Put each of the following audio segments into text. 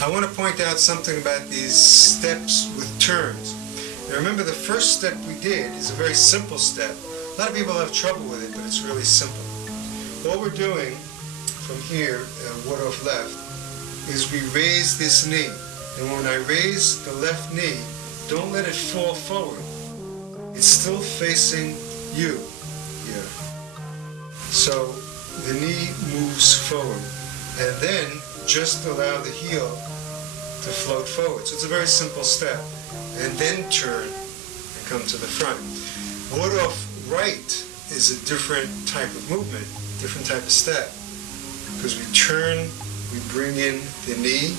I want to point out something about these steps with turns. Now remember, the first step we did is a very simple step. A lot of people have trouble with it, but it's really simple. All we're doing from here, ward off left, is we raise this knee. And when I raise the left knee, don't let it fall forward. It's still facing you here. So the knee moves forward. And then just allow the heel to float forward. So it's a very simple step. And then turn and come to the front. Ward off right is a different type of movement, different type of step. Because we turn, we bring in the knee,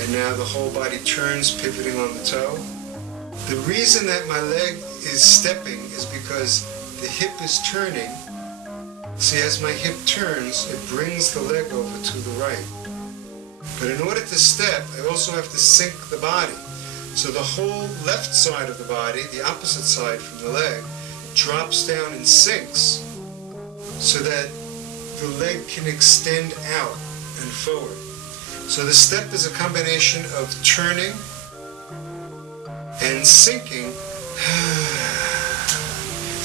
and now the whole body turns, pivoting on the toe. The reason that my leg is stepping is because the hip is turning. See, as my hip turns, it brings the leg over to the right. But in order to step, I also have to sink the body. So the whole left side of the body, the opposite side from the leg, drops down and sinks so that the leg can extend out and forward. So the step is a combination of turning and sinking,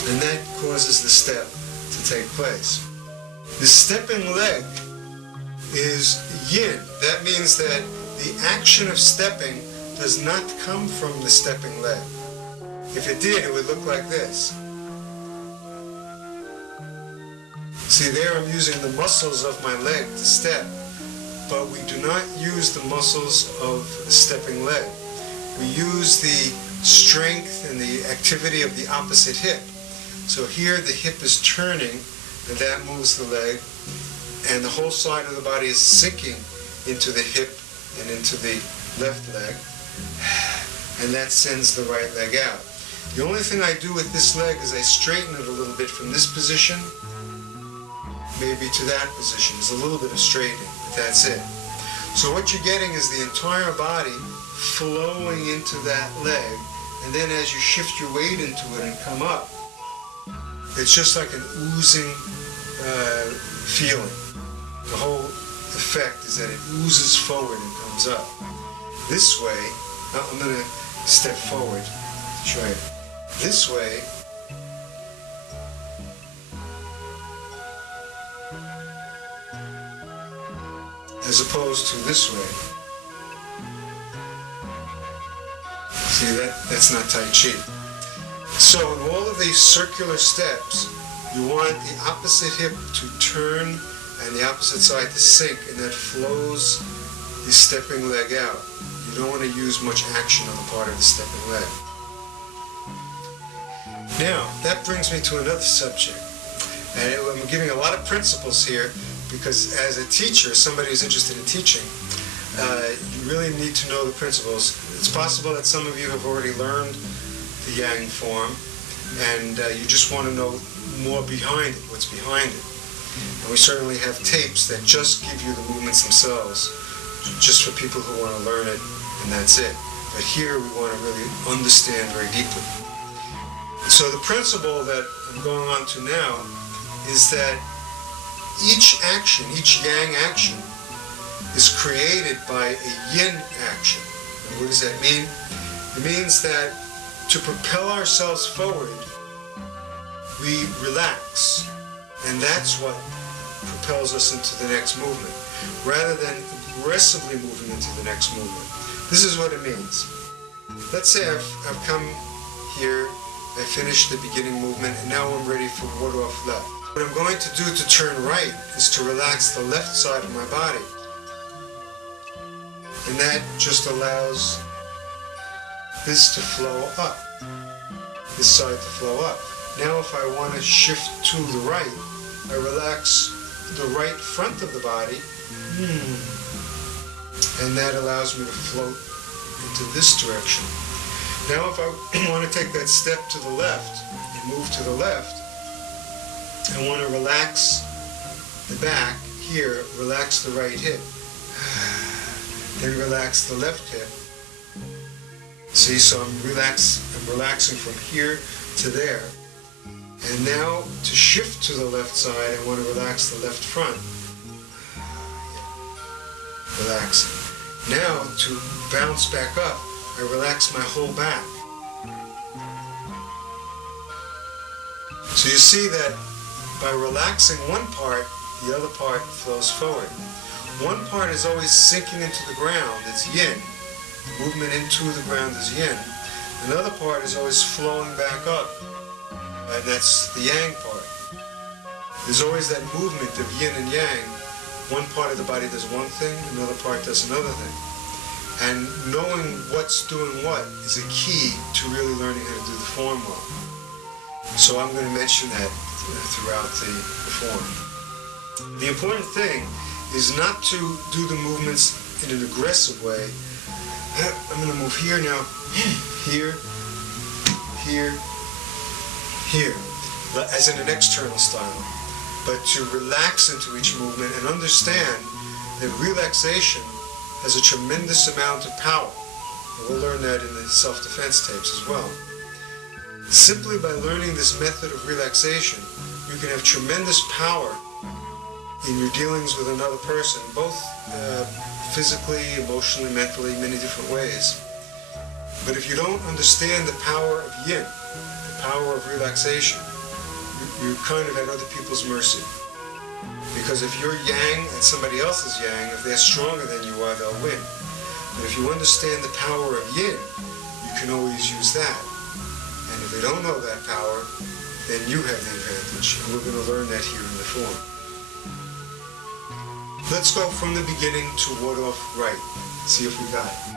and that causes the step to take place. The stepping leg is yin. That means that the action of stepping does not come from the stepping leg. If it did, it would look like this. See, there I'm using the muscles of my leg to step, but we do not use the muscles of the stepping leg. We use the strength and the activity of the opposite hip. So here the hip is turning, and that moves the leg, and the whole side of the body is sinking into the hip and into the left leg, and that sends the right leg out. The only thing I do with this leg is I straighten it a little bit from this position, maybe to that position. There's a little bit of straightening, but that's it. So what you're getting is the entire body flowing into that leg, and then as you shift your weight into it and come up, it's just like an oozing feeling. The whole effect is that it oozes forward and comes up. This way, I'm going to step forward to show you. This way, as opposed to this way. See, that's not Tai Chi. So in all of these circular steps, you want the opposite hip to turn and the opposite side to sink, and that flows the stepping leg out. You don't want to use much action on the part of the stepping leg. Now, that brings me to another subject. And I'm giving a lot of principles here because as a teacher, somebody who's interested in teaching, you really need to know the principles. It's possible that some of you have already learned the Yang form, and you just want to know more behind it, what's behind it. And we certainly have tapes that just give you the movements themselves, just for people who want to learn it, and that's it. But here we want to really understand very deeply. So the principle that I'm going on to now is that each action, each Yang action, is created by a Yin action. And what does that mean? It means that to propel ourselves forward, we relax, and that's what propels us into the next movement, rather than aggressively moving into the next movement. This is what it means. Let's say I've come here, I finished the beginning movement, and now I'm ready for ward off left. What I'm going to do to turn right is to relax the left side of my body. And that just allows this to flow up, this side to flow up. Now if I want to shift to the right, I relax the right front of the body, and that allows me to float into this direction. Now if I want to take that step to the left and move to the left, I want to relax the back here, relax the right hip, then relax the left hip. See, so I'm relaxing from here to there. And now to shift to the left side, I want to relax the left front. Relaxing. Now, to bounce back up, I relax my whole back. So you see that by relaxing one part, the other part flows forward. One part is always sinking into the ground, it's yin. Movement into the ground is yin. Another part is always flowing back up, and that's the yang part. There's always that movement of yin and yang. One part of the body does one thing, another part does another thing. And knowing what's doing what is a key to really learning how to do the form well. So I'm going to mention that throughout the form. The important thing is not to do the movements in an aggressive way. I'm going to move here now, here, here, here, as in an external style. But to relax into each movement and understand that relaxation has a tremendous amount of power. And we'll learn that in the self-defense tapes as well. Simply by learning this method of relaxation, you can have tremendous power in your dealings with another person, both physically, emotionally, mentally, many different ways. But if you don't understand the power of yin, the power of relaxation, you're kind of at other people's mercy. Because if you're yang and somebody else is yang, if they're stronger than you are, they'll win. But if you understand the power of yin, you can always use that. And if they don't know that power, then you have the advantage. And we're going to learn that here in the form. Let's go from the beginning to ward off right. See if we got it.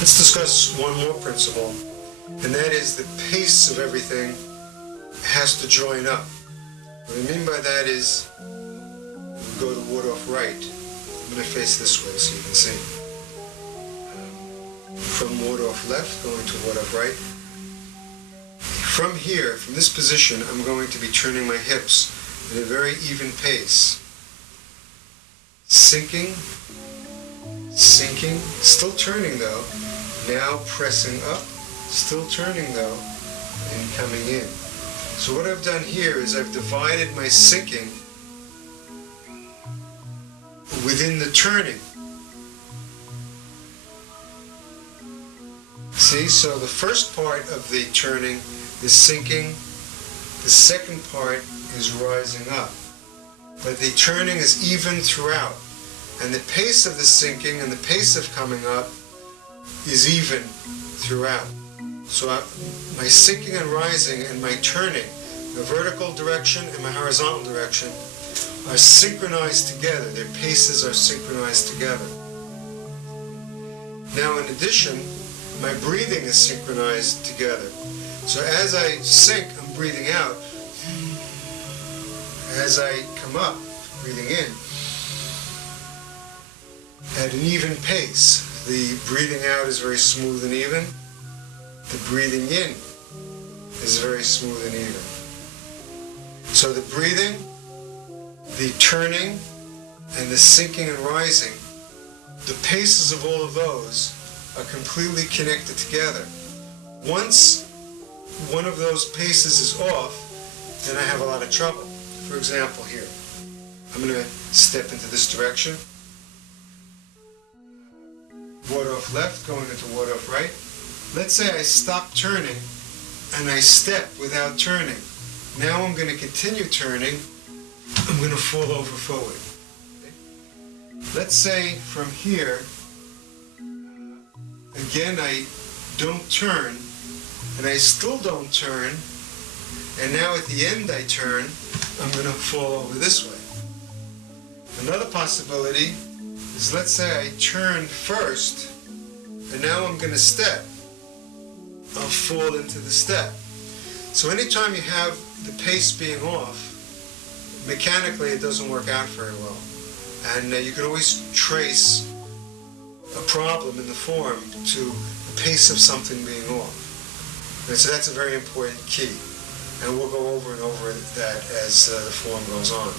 Let's discuss one more principle, and that is the pace of everything has to join up. What I mean by that is, we go to ward off right. I'm going to face this way so you can see. From ward off left, going to ward off right. From here, from this position, I'm going to be turning my hips at a very even pace. Sinking, sinking, still turning though, now pressing up, still turning though, and coming in. So what I've done here is I've divided my sinking within the turning. See, so the first part of the turning is sinking, the second part is rising up. But the turning is even throughout. And the pace of the sinking and the pace of coming up is even throughout. So my sinking and rising and my turning, the vertical direction and my horizontal direction, are synchronized together. Their paces are synchronized together. Now in addition, my breathing is synchronized together. So as I sink, I'm breathing out. As I come up, breathing in, at an even pace. The breathing out is very smooth and even. The breathing in is very smooth and even. So the breathing, the turning, and the sinking and rising, the paces of all of those are completely connected together. Once one of those paces is off, then I have a lot of trouble. For example, here, I'm going to step into this direction. Ward off left, going into ward off right. Let's say I stop turning and I step without turning. Now I'm going to continue turning I'm going to fall over forward. Okay? Let's say from here, again I don't turn, and I still don't turn, and now at the end I turn, I'm going to fall over this way. Another possibility is, let's say I turn first, and now I'm going to step. I'll fall into the step. So anytime you have the pace being off, mechanically it doesn't work out very well. And you can always trace a problem in the form to the pace of something being off. And so that's a very important key. And we'll go over and over that as the form goes on.